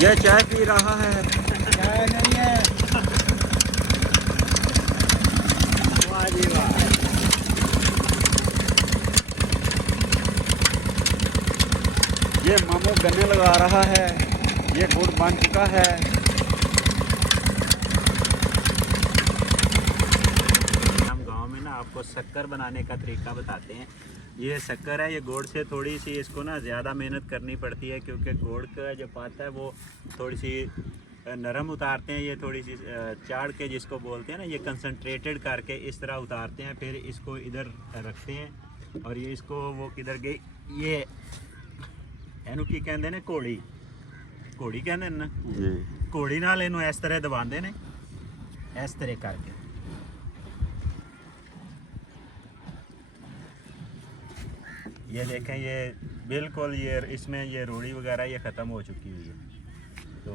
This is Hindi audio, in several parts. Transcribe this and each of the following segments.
ये चाय पी रहा है। चाय नहीं है। वाह जी वाह। ये मामू गन्ने लगा रहा है। ये गुड़ बन चुका है। हम गांव में ना आपको शक्कर बनाने का तरीका बताते हैं। ये शक्कर है, ये गुड़ से थोड़ी सी इसको ना ज़्यादा मेहनत करनी पड़ती है, क्योंकि गुड़ का जो पाता है वो थोड़ी सी नरम उतारते हैं। ये थोड़ी सी चाड़ के जिसको बोलते हैं ना, ये कंसंट्रेटेड करके इस तरह उतारते हैं, फिर इसको इधर रखते हैं। और ये इसको वो किधर गई, ये ਇਹਨੂੰ ਕੀ ਕਹਿੰਦੇ ਨੇ, ਘੋੜੀ ਕਹਿੰਦੇ ਨੇ ਨਾ ਜੀ। ਘੋੜੀ ਨਾਲ ਇਹਨੂੰ ਇਸ ਤਰ੍ਹਾਂ ਦਬਾਉਂਦੇ ਨੇ, ਇਸ ਤਰ੍ਹਾਂ ਕਰਕੇ। ये देखें, ये बिल्कुल ये इसमें ये रोड़ी वगैरह ये ख़त्म हो चुकी हुई है। तो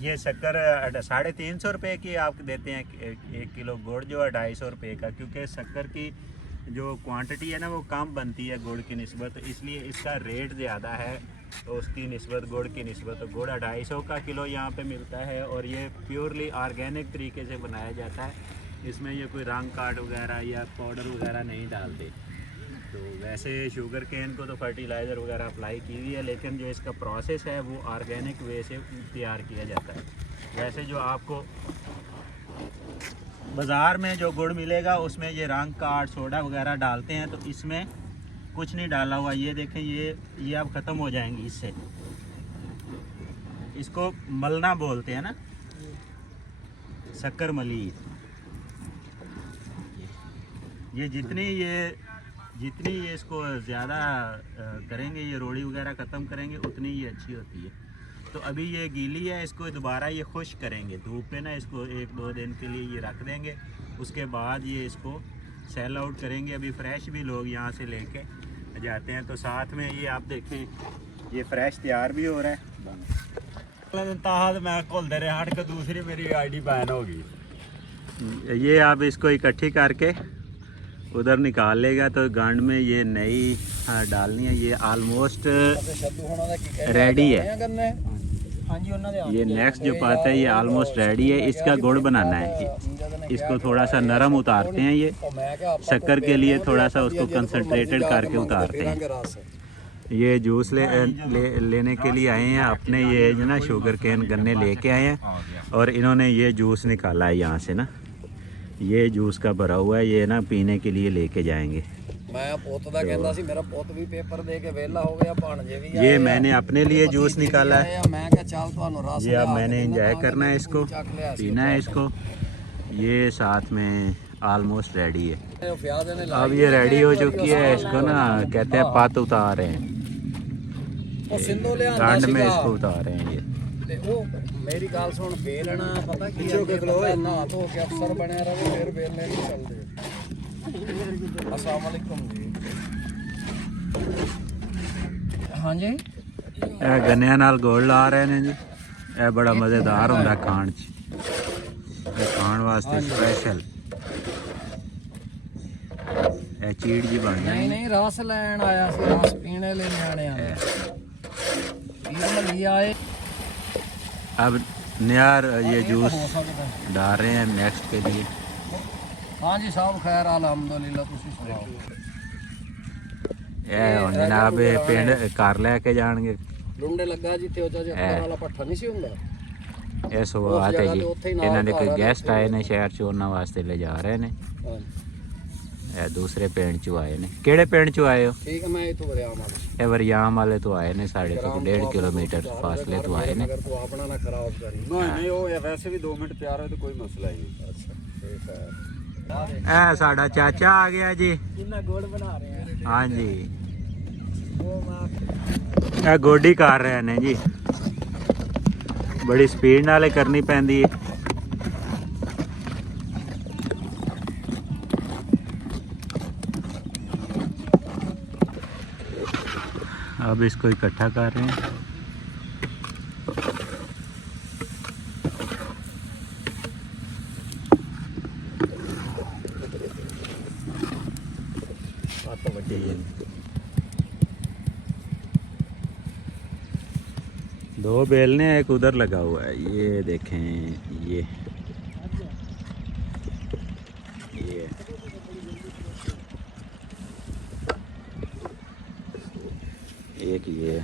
ये शक्कर 350 रुपये की आप देते हैं। 1 किलो गुड़ जो है 250 रुपये का, क्योंकि शक्कर की जो क्वांटिटी है ना वो कम बनती है गुड़ की निस्बत, इसलिए इसका रेट ज़्यादा है। तो उसकी निस्बत गुड़ की निस्बत, तो गुड़ 250 का किलो यहाँ पे मिलता है। और ये प्योरली ऑर्गेनिक तरीके से बनाया जाता है। इसमें ये कोई रंग काट वगैरह या पाउडर वगैरह नहीं डालते। तो वैसे शुगर केन को तो फर्टिलाइज़र वगैरह अप्लाई की हुई है, लेकिन जो इसका प्रोसेस है वो ऑर्गेनिक वे से तैयार किया जाता है। वैसे जो आपको बाज़ार में जो गुड़ मिलेगा उसमें ये रंग काट सोडा वगैरह डालते हैं, तो इसमें कुछ नहीं डाला हुआ। ये देखें, ये अब ख़त्म हो जाएंगी इससे। इसको मलना बोलते हैं ना, शक्कर मली। ये जितनी ये इसको ज़्यादा करेंगे, ये रोड़ी वगैरह ख़त्म करेंगे, उतनी ये अच्छी होती है। तो अभी ये गीली है, इसको दोबारा ये खुश्क करेंगे धूप पे ना, इसको 1-2 दिन के लिए ये रख देंगे। उसके बाद ये इसको सेल आउट करेंगे। अभी फ्रेश भी लोग यहाँ से लेके जाते हैं। तो साथ में ये आप देखें, ये फ्रेश तैयार भी हो रहा है। मैं खोलते रहे हट के दूसरी मेरी आईडी बैन होगी। ये आप इसको इकट्ठी करके उधर निकाल लेगा, तो गांड में ये नई डालनी है। ये ऑलमोस्ट रेडी है। ये नेक्स्ट जो पाता है ये ऑलमोस्ट रेडी है। इसका गुड़ बनाना है। इसको थोड़ा सा नरम उतारते हैं। ये शक्कर के लिए थोड़ा सा उसको कंसंट्रेटेड करके उतारते हैं। ये जूस लेने के लिए आए हैं अपने, ये जो ना शुगर केन गन्ने लेके आए हैं, और इन्होंने ये जूस निकाला है यहाँ से ना, ये जूस का भरा हुआ है। ये ना पीने के लिए लेके जाएंगे। मैं पुत दा कहंदा सी, मेरा पुत भी पेपर दे के वेला हो गया, भाणजे भी ये मैंने अपने लिए जूस निकाला है। मैं क्या चल ਤੁਹਾਨੂੰ रस ये अब मैंने एंजॉय करना है, इसको पीना है इसको। ये साथ में ऑलमोस्ट रेडी है। अब ये रेडी हो चुकी है। इसको ना कहते हैं पत उतार रहे हैं, गांड में इसको उतार रहे हैं। ये मेरी गाल सुन, बेलना पता की है, ना तो के अफसर बने रहे फिर बेलने नहीं चलते। अस्सलाम वालेकुम जी। हाँ जी, ਇਹ ਗੰਨਿਆਂ ਨਾਲ ਗੋਲ ਲਾ ਰਹੇ ਨੇ ਜੀ। ਇਹ ਬੜਾ ਮਜ਼ੇਦਾਰ ਹੁੰਦਾ ਖਾਣ 'ਚ। ਇਹ ਖਾਣ ਵਾਸਤੇ ਸਪੈਸ਼ਲ ਇਹ ਚੀੜ ਜੀ ਬਣ नहीं नहीं रस लैन आया सी, रस पीने ले नियाने आए पीर मली आए। अब नियार ये जूस डाल रहे हैं नेक्स्ट के लिए। हाँ जी सब खैर अलहमदुलिल्लाह, तुसी सुनाओ। ਇਹ ਹੁਣ ਜਨਾਬ ਇਹ ਪਿੰਡ ਘਰ ਲੈ ਕੇ ਜਾਣਗੇ। ਲੁੰਡੇ ਲੱਗਾ ਜਿੱਥੇ ਉਹ ਚਾਚਾ ਅੱਖਰ ਵਾਲਾ ਪੱਠਾ ਨਹੀਂ ਸੀ ਹੁੰਦਾ। ਇਹ ਸਵਾਦ ਹੈ ਜੀ। ਇਹਨਾਂ ਦੇ ਕੋਈ ਗੈਸਟ ਆਏ ਨੇ ਸ਼ਹਿਰ 'ਚ, ਉਹਨਾਂ ਵਾਸਤੇ ਲੈ ਜਾ ਰਹੇ ਨੇ। ਇਹ ਦੂਸਰੇ ਪਿੰਡ 'ਚੋਂ ਆਏ ਨੇ। ਕਿਹੜੇ ਪਿੰਡ 'ਚੋਂ ਆਏ ਹੋ? ਠੀਕ ਹੈ, ਮੈਂ ਇਥੋਂ ਵਰਿਆਮ ਵਾਲਾ। ਇਹ ਵਰਿਆਮ ਵਾਲੇ ਤੋਂ ਆਏ ਨੇ, ਸਾਡੇ ਤੋਂ 1.5 ਕਿਲੋਮੀਟਰ ਫਾਸਲੇ ਤੋਂ ਆਏ ਨੇ। ਅਗਰ ਤੂੰ ਆਪਣਾ ਨਾ ਖਰਾਬ ਕਰੀ। ਨਹੀਂ ਉਹ ਵੈਸੇ ਵੀ 2 ਮਿੰਟ ਤਿਆਰ ਹੋਏ ਤਾਂ ਕੋਈ ਮਸਲਾ ਹੀ ਨਹੀਂ। ਅੱਛਾ ਠੀਕ ਹੈ। ਇਹ ਸਾਡਾ ਚਾਚਾ ਆ ਗਿਆ ਜੀ। ਕਿੰਨਾ ਗੋੜ ਬਣਾ ਰਹੇ ਆ। हाँ जी, ਇਹ ਗੋਡੀ ਕਰ ਰਹੇ ਨੇ ਜੀ। ਬੜੀ ਸਪੀਡ ਨਾਲ ਕਰਨੀ ਪੈਂਦੀ ਹੈ। अब इसको इकट्ठा कर रहे हैं। 2 बेलने एक उधर लगा हुआ है, ये देखें ये एक ये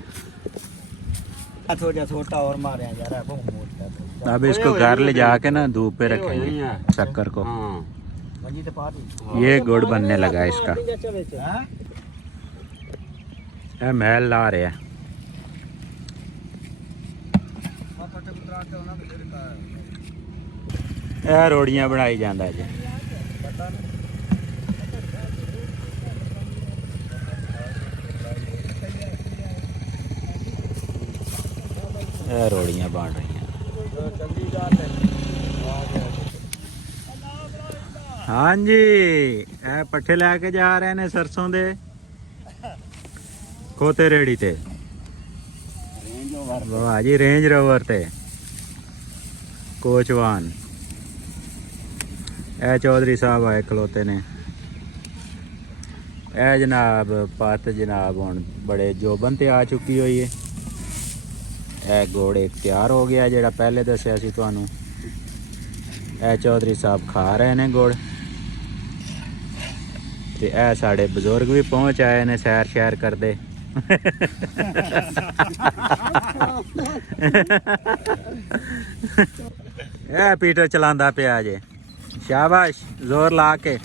थोड़ा छोटा और मारे हैं यार, अब मोटा अब इसको घर ले जाके ना धूप पे रखेंगे शक्कर को। मंजी तो पाती ये गुड़ बनने लगा है इसका। ये महल ला रहे हैं। ਇਹ ਰੋੜੀਆਂ ਬਣਾਈ ਜਾਂਦਾ ਜੀ। ਇਹ ਰੋੜੀਆਂ ਬਣ ਰਹੀਆਂ। ਹਾਂਜੀ ਇਹ ਪੱਠੇ ਲੈ ਕੇ ਜਾ ਰਹੇ ਨੇ ਸਰਸੋਂ ਦੇ ਖੋਤੇ ਰੇੜੀ ਤੇ। ਵਾਹ ਜੀ, ਰੇਂਜ ਰੋਵਰ ਤੇ ਕੋਚਵਾਨ। ਇਹ ਚੌਧਰੀ ਸਾਹਿਬ ਆਏ ਖਲੋਤੇ ਨੇ। ਇਹ ਜਨਾਬ ਪੱਤ ਜਨਾਬ ਹੁਣ ਬੜੇ ਜੋਬਨ ਤੇ ਆ ਚੁੱਕੀ ਹੋਈ ਹੈ। ਇਹ ਗੁੜ ਇੱਕ ਤਿਆਰ ਹੋ ਗਿਆ ਜਿਹੜਾ ਪਹਿਲੇ ਦੱਸਿਆ ਸੀ ਤੁਹਾਨੂੰ। ਇਹ ਚੌਧਰੀ ਸਾਹਿਬ ਖਾ ਰਹੇ ਨੇ ਗੁੜ ਤੇ ਇਹ ਸਾਡੇ ਬਜ਼ੁਰਗ ਵੀ ਪਹੁੰਚ ਆਏ ਨੇ ਸੈਰ ਸ਼ੈਰ ਕਰਦੇ। ਇਹ ਪੀਟਰ ਚਲਾਉਂਦਾ ਪਿਆ ਜੇ। ਸ਼ਾਬਾਸ਼, ਜ਼ੋਰ ਲਾ ਕੇ।